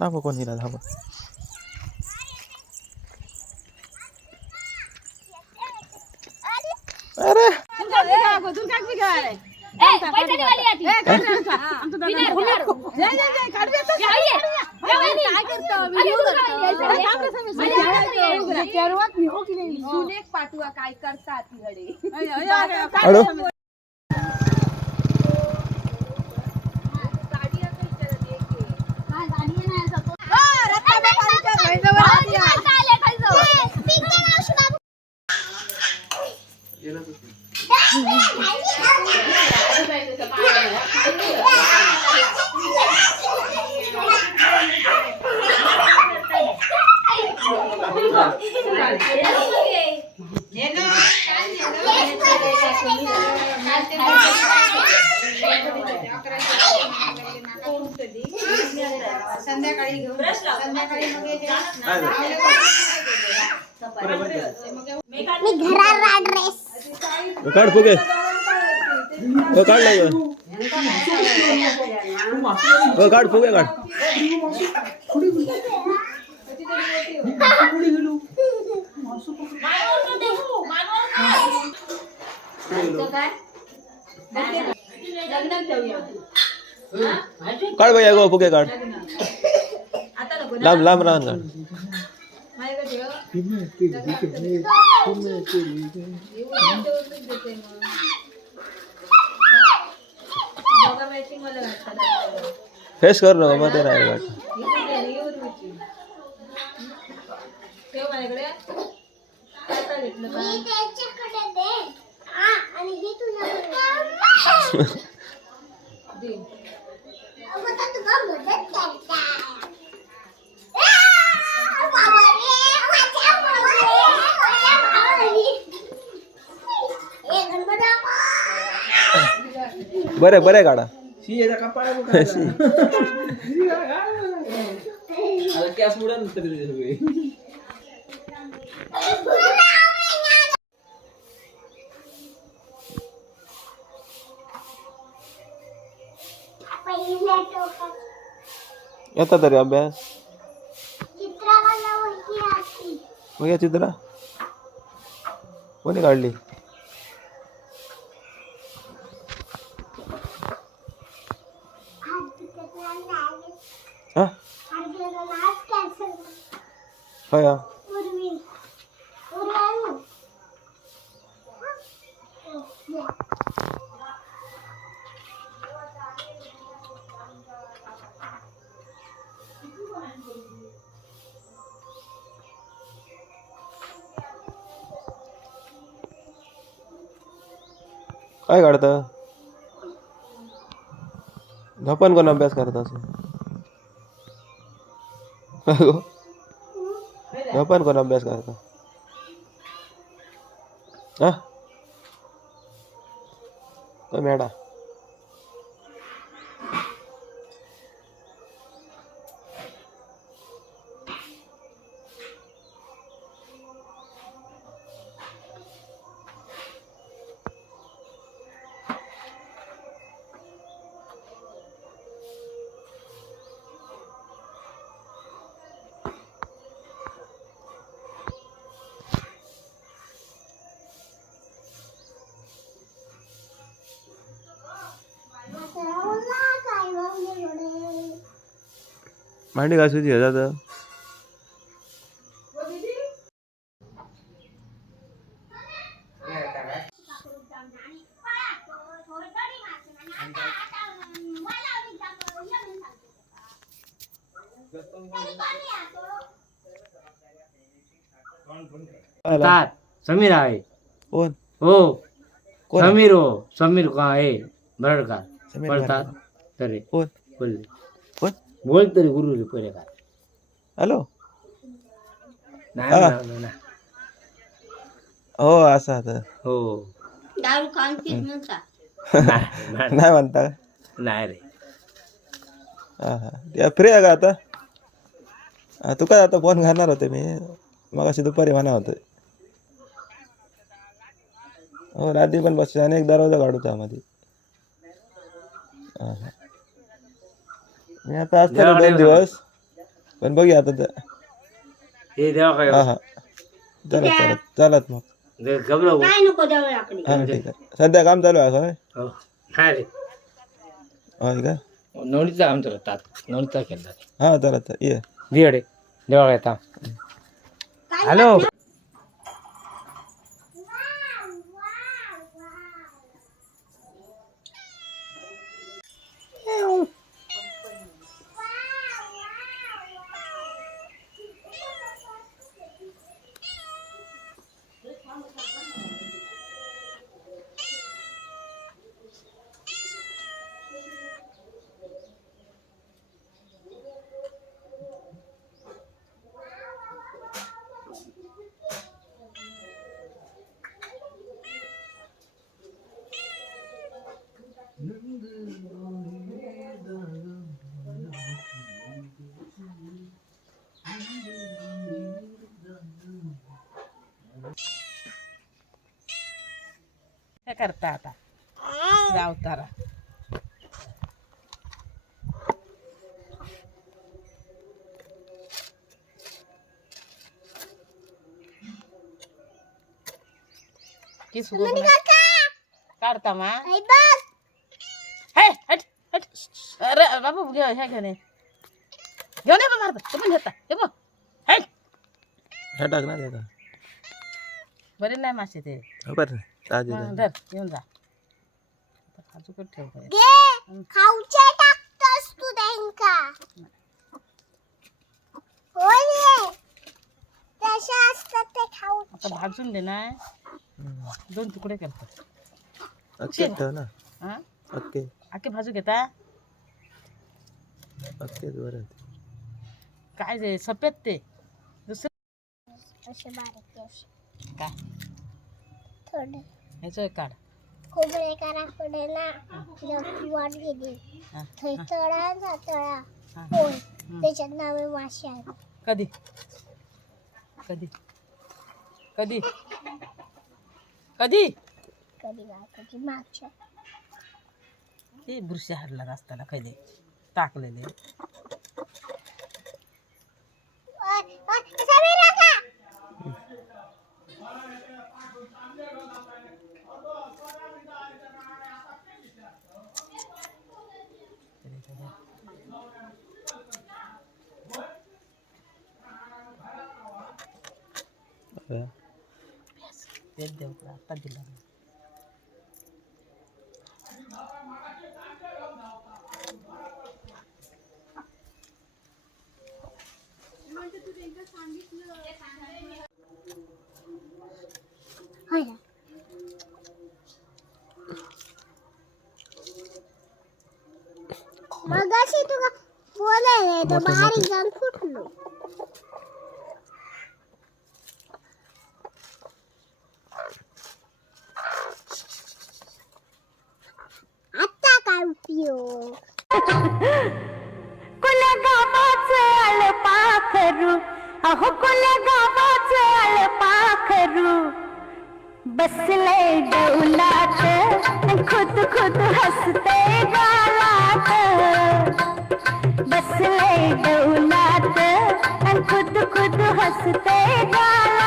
दाखव कोण हिला धाव. अरे पाठवा काय करतात संध्याकाळी घेऊन संध्याकाळी काढ फुगे काढ काढ फुगे काढ. काढ भैया गो फुगे काढ. लांब लांब राहून काढ. फेस कर ना मग ते नाही वाटत. बरे बरे काढा. येता तरी अभ्यास मग या चित्र कोणी काढली. होय काय काढतं. झोपण कोण अभ्यास करत असं. झोपण कोण अभ्यास करत. हा तो मॅडा भांडी घासूची आहे दादा. समीर आहे. कोण हो कोण समीर हो समीर का आहे बरडका समीर बोलतात बरडका. तरी कोण बोलले कोण बोल तरी गुरु पहिले काय हॅलो. नाही हा. म्हणावं ना. हो असं आता हो दारू खाऊन पीत नव्हता. नाही म्हणता का? नाही रे. हा हा ते फ्री आहे का आता. तू काय आता फोन घालणार होते मी मग अशी दुपारी म्हणा होतं. हो रात्री पण बसतो आणि एक दरवाजा काढू त्यामध्ये. हा, हा. मी आता असतो 2 दिवस पण बघूया आता हे देवा काय हा हा चालत चालत मग घबरावू. काय नको द्यावं लाकडी. हा ठीक आहे. सध्या काम चालू आहे काय? हो काय रे होय का? नवनीचा आमचं तात नवनीचा केला हा चालत ये. दिवाडे देवा काय ता हॅलो. काय करता आता अवतारा किस काढता मा हट हट अरे बाबू घे ह्या घेऊन ये घेऊन ये मारता तू पण घेता हे बघ हट हे टाक ना त्याचा. बरे नाही मासे ते बरं ताजे हा, धर येऊन जा अजून ठेव बाहेर. खाऊचे टाकतोस तू त्यांका. होय रे. तसे असतात ते खाऊ. आता भाजून दे ना 2 तुकडे करतो अक्के ठेव ना. हा अक्के आखे भाजू घेता अक्केच बरं. काय ते सफेद ते दुसरं असे बारीक असे. काय थोडे ह्याचं काढ खोबरे करा पुढे ना वाट गेली. हा, थंय तळा ना तळा. हा. होय. त्याच्यात नावे मासे आहेत. कधी कधी कधी कधी कधी काय कधी मागच्या. ते बुरशी हाडला असताना कधी टाकलेले समीरा का? तेच देऊ का आता दिला होय ना. मगाशी तुला बोलायला तर बाहेर जाऊन फुटलो. आता काय उपयोग. कुल्या गावाचं अळपाखरू अहो कुल्या गावाचं अळपाखरू बसले डौलात खुद खुद हसते गालात बसले डौलात खुद खुद हसते गालात